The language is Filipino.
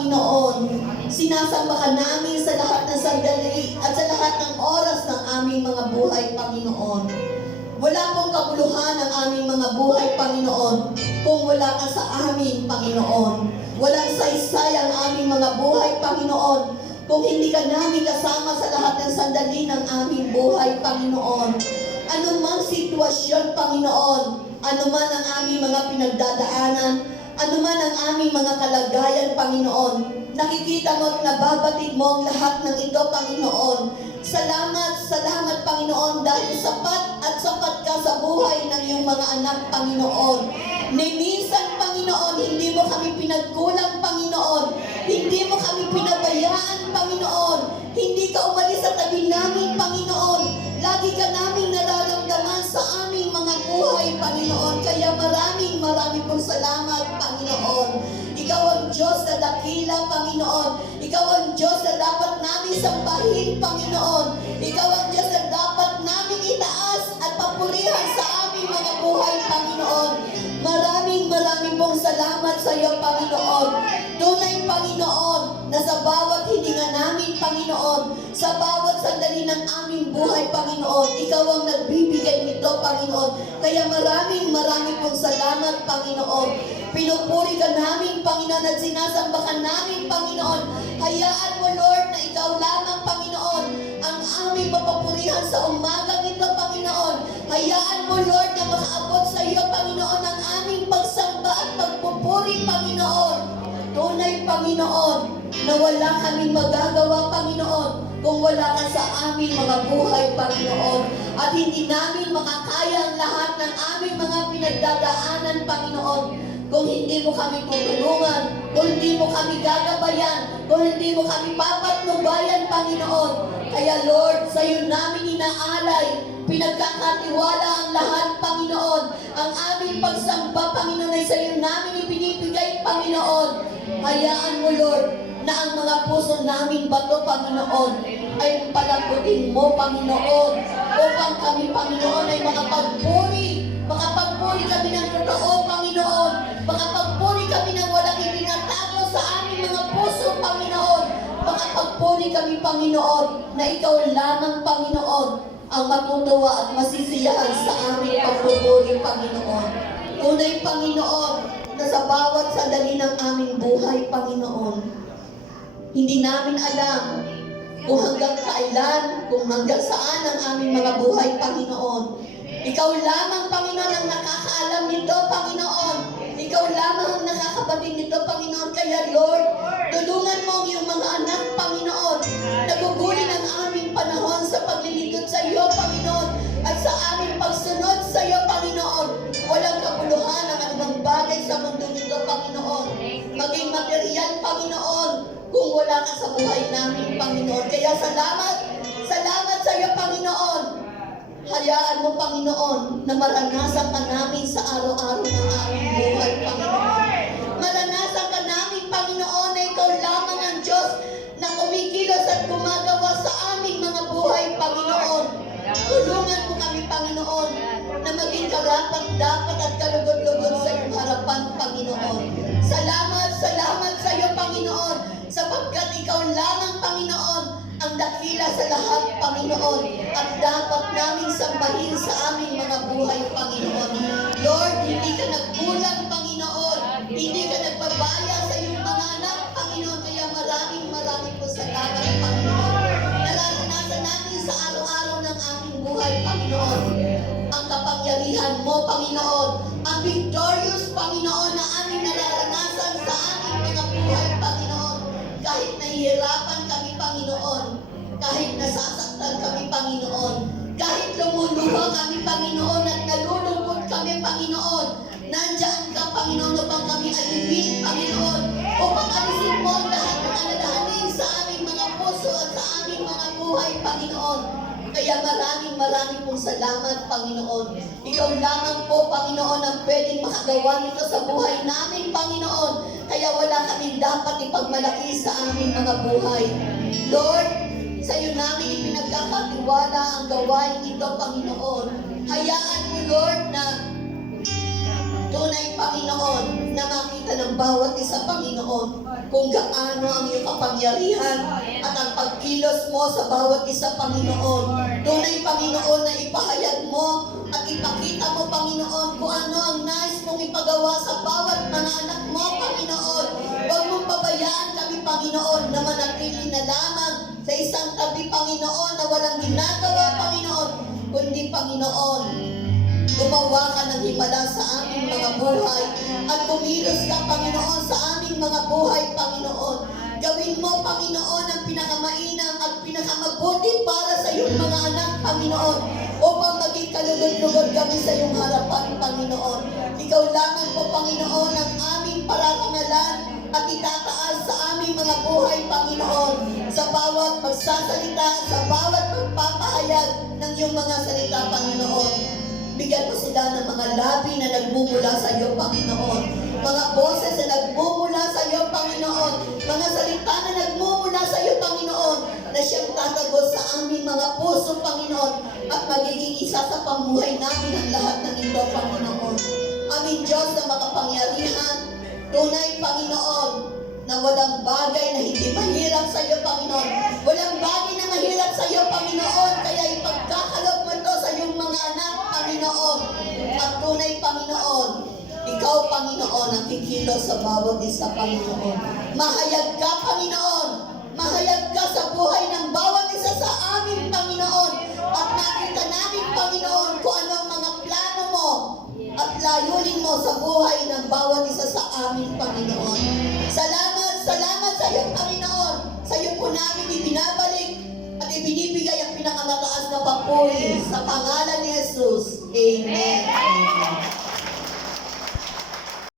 Panginoon. Sinasambahan namin sa lahat ng sandali at sa lahat ng oras ng aming mga buhay, Panginoon. Wala pong kabuluhan ang aming mga buhay, Panginoon, kung wala ka sa amin, Panginoon. Walang saysay ang aming mga buhay, Panginoon, kung hindi ka namin kasama sa lahat ng sandali ng aming buhay, Panginoon. Anumang sitwasyon, Panginoon, anuman ang aming mga pinagdadaanan, anuman ang aming mga kalagayan, Panginoon, nakikita mo at nababatid mo ang lahat ng ito, Panginoon. Salamat, salamat, Panginoon, dahil sapat at sapat ka sa buhay ng iyong mga anak, Panginoon. Ni minsan, Panginoon, hindi mo kami pinagkulang, Panginoon. Hindi mo kami pinabayaan, Panginoon. Hindi ka umalis sa tabi namin, Panginoon. Lagi ka namin nararamdaman sa aming mga buhay, Panginoon. Kaya maraming pong salamat, Panginoon. Ikaw ang Diyos na dakila, Panginoon. Ikaw ang Diyos na dapat namin sambahin, Panginoon. Ikaw ang Diyos na dapat namin itaas at papurihan sa aming mga buhay, Panginoon. Maraming pong salamat sa iyo, Panginoon. Tunay, Panginoon, na sa bawat hininga namin, Panginoon, sa bawat sandali ng aming buhay, Panginoon, ikaw ang nagbibigay nito, Panginoon. Kaya maraming pong salamat, Panginoon. Pinupuri ka namin, Panginoon, at sinasamba ka namin, Panginoon. Hayaan mo, Lord, na ikaw lamang, Panginoon, ang aming mapapurihan sa umagang ito, Panginoon. Hayaan mo, Lord, na makaabot sa iyo, Panginoon, ang aming pagsamba at pagpupuri, Panginoon. Tunay, Panginoon, na wala kaming magagawa, Panginoon, kung wala ka sa aming mga buhay, Panginoon. At hindi namin makakaya ang lahat ng aming mga pinagdadaanan, Panginoon, kung hindi mo kami tutulungan, kung hindi mo kami gagabayan, kung hindi mo kami papatnubayan, Panginoon. Kaya Lord, sa iyo namin inaalay, pinagkakatiwala ang lahat, Panginoon. Ang aming pagsamba, Panginoon, ay sa iyo namin ibinibigay, Panginoon. Hayaan mo, Lord, na ang mga puso namin bato, Panginoon, ay palagutin mo, Panginoon, upang kami, Panginoon, ay makapagpuri kami ng totoo, Panginoon, makapagpuri kami ng walang itinatago sa aming mga puso, Panginoon, makapagpuri kami, Panginoon, na ikaw lamang, Panginoon, ang matutuwa at masisiyahan sa aming pagpupuri, Panginoon. Tunay, Panginoon, na sa bawat sandali ng aming buhay, Panginoon, hindi namin alam kung hanggang kailan, kung hanggang saan ang aming mga buhay, Panginoon. Ikaw lamang, Panginoon, ang nakakaalam nito, Panginoon. Ikaw lamang ang nakakabatid nito, Panginoon. Kaya, Lord, tulungan mo ang iyong mga anak, Panginoon. Nagugulin ang aming panahon sa paglilingkod sa iyo, Panginoon, at sa aming pagsunod sa iyo, Panginoon. Walang kabuluhan ang anumang bagay sa mundo nito, Panginoon. Maging material, Panginoon, kung wala ka sa buhay namin, Panginoon. Kaya salamat sa iyo, Panginoon. Hayaan mo, Panginoon, na maranasan ka namin sa araw-araw ng aming buhay, Panginoon. Maranasan ka namin, Panginoon, na ikaw lamang ang Diyos na kumikilos at gumagawa sa aming mga buhay, Panginoon. Tulungan mo kami, Panginoon, na maging karapat-dapat at kalugod-lugod sa iyong harapan, Panginoon. Salamat sa iyo, Panginoon, sapagkat ikaw lamang, Panginoon, ang dakila sa lahat, Panginoon, at dapat naming sambahin sa aming mga buhay, Panginoon. Lord, hindi ka nagkulang, Panginoon. Hindi ka nagpabaya sa iyong mga anak, Panginoon. Kaya maraming po salamat, Panginoon. Nararanasan namin sa araw-araw ng aming buhay, Panginoon, ang kapangyarihan mo, Panginoon. Ang victorious, Panginoon, na aming nararanasan sa aming mga buhay, Panginoon. Kahit nahihirapan kami, Panginoon, kahit nasasaktan kami, Panginoon, kahit lumuluha kami, Panginoon, at nalulungkot kami, Panginoon, nandiyan ka, Panginoon, upang kami alipin, Panginoon, upang alisin mo ang lahat ng alalahanin sa aming mga puso at sa aming mga buhay, Panginoon. Kaya maraming pong salamat, Panginoon. Ikaw lamang po, Panginoon, ang pwedeng makagawa nito sa buhay namin, Panginoon. Kaya wala kaming dapat ipagmalaki sa aming mga buhay. Lord, sa iyo namin ipinagkakatiwala ang gawain ito, Panginoon. Hayaan mo, Lord, na Tunay, Panginoon, na makita ng bawat isa, Panginoon, kung gaano ang iyong kapangyarihan at ang pagkilos mo sa bawat isa, Panginoon. Tunay, Panginoon, na ipahayag mo at ipakita mo, Panginoon, kung ano ang nais mong ipagawa sa bawat mga anak mo, Panginoon. Huwag mong pabayaan kami, Panginoon, na manatili na lamang sa isang tabi, Panginoon, na walang ginagawa, Panginoon, kundi, Panginoon, gumawa ka ng himala sa aming mga buhay at kumilos ka, Panginoon, sa aming mga buhay, Panginoon. Gawin mo, Panginoon, ang pinakamainam at pinakamabuti para sa iyong mga anak, Panginoon, upang maging kalugod-lugod kami sa iyong harapan, Panginoon. Ikaw lamang po, Panginoon, ang aming pararangalan at itataas sa aming mga buhay, Panginoon, sa bawat magsasalita, sa bawat magpapahayag ng iyong mga salita, Panginoon. Bigyan mo sila ng mga labi na nagmumula sa iyo, Panginoon. Mga boses na nagmumula sa iyo, Panginoon. Mga salita na nagmumula sa iyo, Panginoon, na siyang tatagos sa aming mga puso, Panginoon, at magiging isa sa pamuhay namin ang lahat ng ito, Panginoon. Aming Diyos na makapangyarihan, tunay, Panginoon, na walang bagay na hindi mahirap sa iyo, Panginoon. Walang bagay na mahirap sa iyo, Panginoon, kaya ipagkakalog mo ito sa iyong mga anak, Panginoon. At tunay, Panginoon, ikaw, Panginoon, ang kikilos sa bawat isa, Panginoon. Mahayag ka, Panginoon. Mahayag ka sa buhay ng bawat isa sa amin, Panginoon. At nakita namin, Panginoon, kung ano ang mga plano mo at layunin mo sa buhay ng bawat isa sa amin, Panginoon. Salamat sa iyo, Panginoon. Sa iyo po namin ibinabalik at ibinibigay ang pinakamataas na papuri sa pangalan ni Jesus. Amen. Amen.